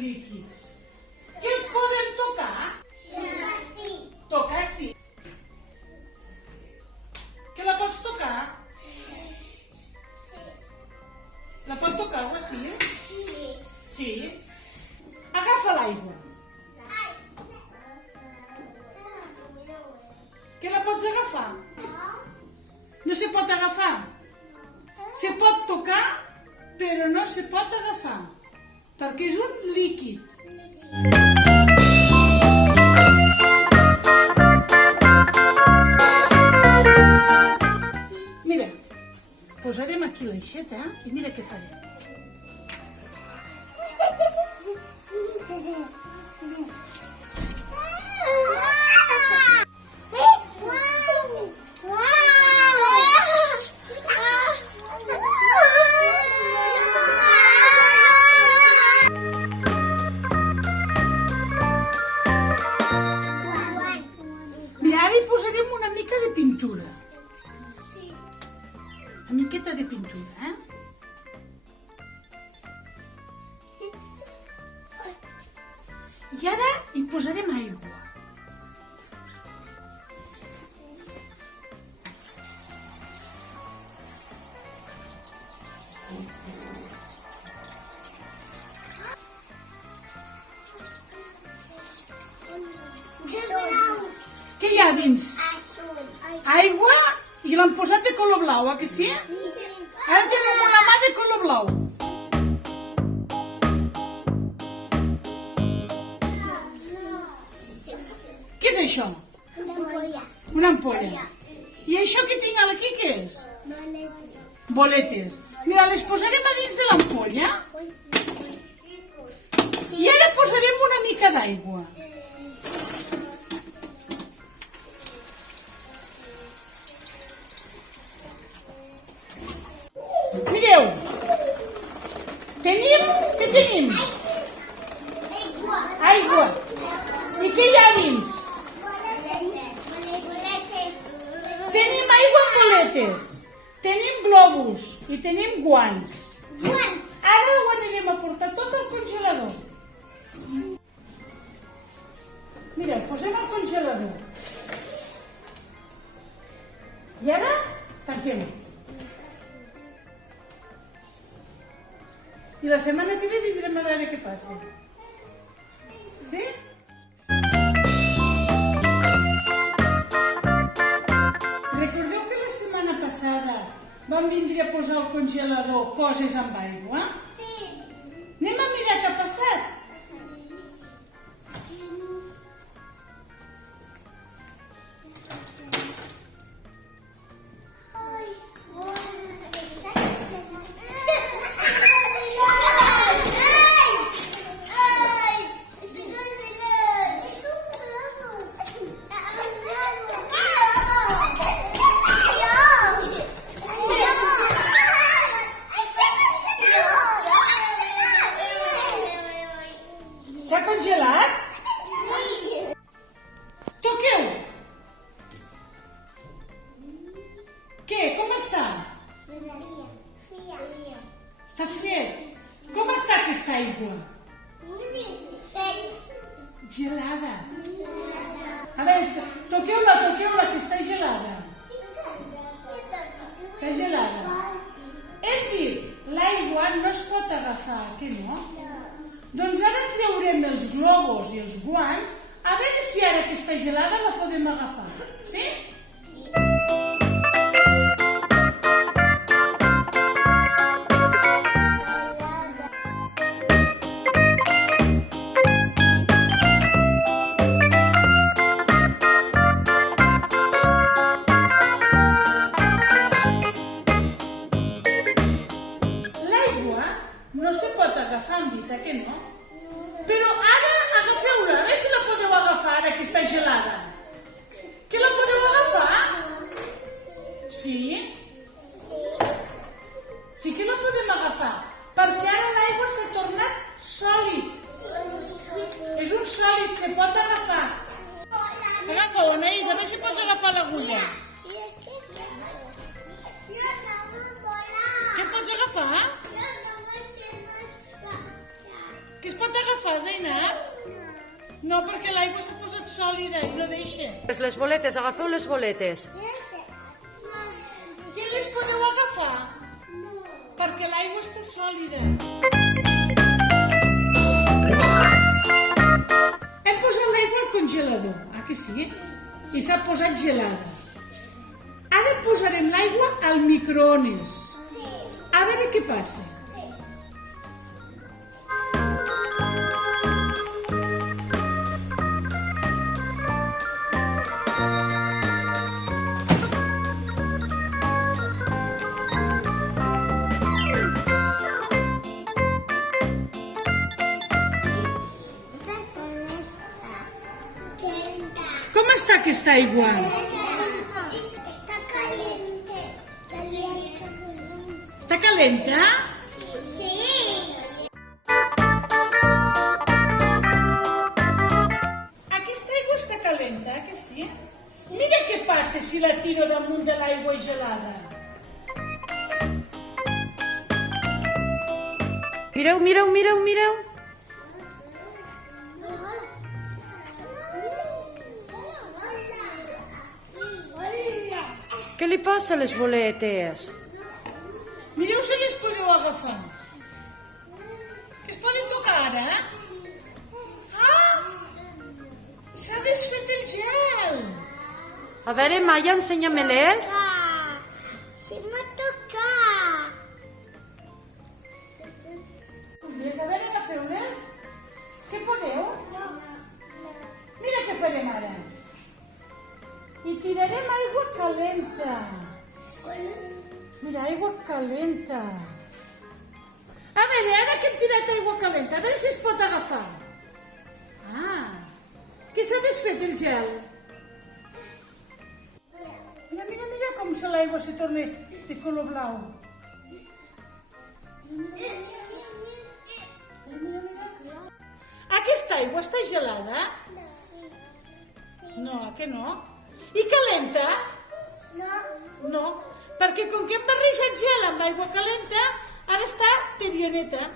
líquids. Que els podem tocar? Sí. Tocar sí. Que la pots tocar? La pot tocar algú així? Sí. Agafa l'aigua. Que la pots agafar? No se pot agafar. Se pot tocar, però no se pot agafar, perquè és un líquid. Mira, posarem aquí l'aixeta i mira què farem. Ara hi posarem una mica de pintura. Una miqueta de pintura, I ara hi posarem aigua. Què hi ha dins? Aigua i l'han posat de color blau, que sí? Ara tenim una mà de color blau. Què és això? Una ampolla. I això que tinc aquí què és? Boletes. Mira, les posarem a dins de l'ampolla i ara posarem una mica d'aigua. Mireu, què tenim? Aigua. I què hi ha dins? Tenim aigua amb boletes, tenim globus i tenim guants. Ara ho anirem a portar tot al congelador. Mira, posem al congelador. I ara tanquem-ho. I la setmana que ve vindrem a veure què passa. Sí? Recordeu que la setmana passada vam vindre a posar al congelador coses amb aigua? Sí. Anem a mirar què ha passat. S'ha congelat? Toqueu! Què? Com està? Està fred? Com està aquesta aigua? Gelada. A veure, toqueu-la, que està gelada. Està gelada. Hem dit, l'aigua no es pot agafar, que no? Doncs ara treurem els globus i els guants a veure si ara que està gelada la podem agafar. Sí? Sí. L'aigua no se pot agafar amb dita, que no? Però ara agafeu-la, a veure si la podeu agafar ara que està gelada. Que la podeu agafar? Sí? Sí que la podem agafar, perquè ara l'aigua s'ha tornat sòlid. És un sòlid, se pot agafar. Agafa-ho, Anaïs, a veure si pots agafar l'agulla. Què pots agafar? Que es pot agafar, Zaina? No, perquè l'aigua s'ha posat sòlida i no deixa. Les boletes, agafeu les boletes. I les podeu agafar? Perquè l'aigua està sòlida. Hem posat l'aigua al congelador, que sí? I s'ha posat gelada. Ara posarem l'aigua al microones. A veure què passa. Com està aquesta aigua? Está caliente. Està calenta? Sí. Aquesta aigua està calenta, que sí? Mira què passa si la tiro damunt de l'aigua gelada. Mireu, mireu, mireu, mireu. Què li passa a les boletes? Mireu si les podeu agafar. Que es poden tocar ara? Ah! S'ha desfet el gel. A veure, Maia, ensenya-me-les. Sí me toca. A veure, agafeu-les. Què podeu? Mira què farem ara. I tirarem aigua calenta. Mira, aigua calenta. A veure, ara que hem tirat aigua calenta, a veure si es pot agafar. Ah, que s'ha desfet el gel. Mira, mira, mira com se l'aigua se torna de color blau. Mira, mira, mira. Aquesta aigua està gelada? No, que no? I calenta? No, perquè com que hem barrejat gel amb aigua calenta, ara està terioneta.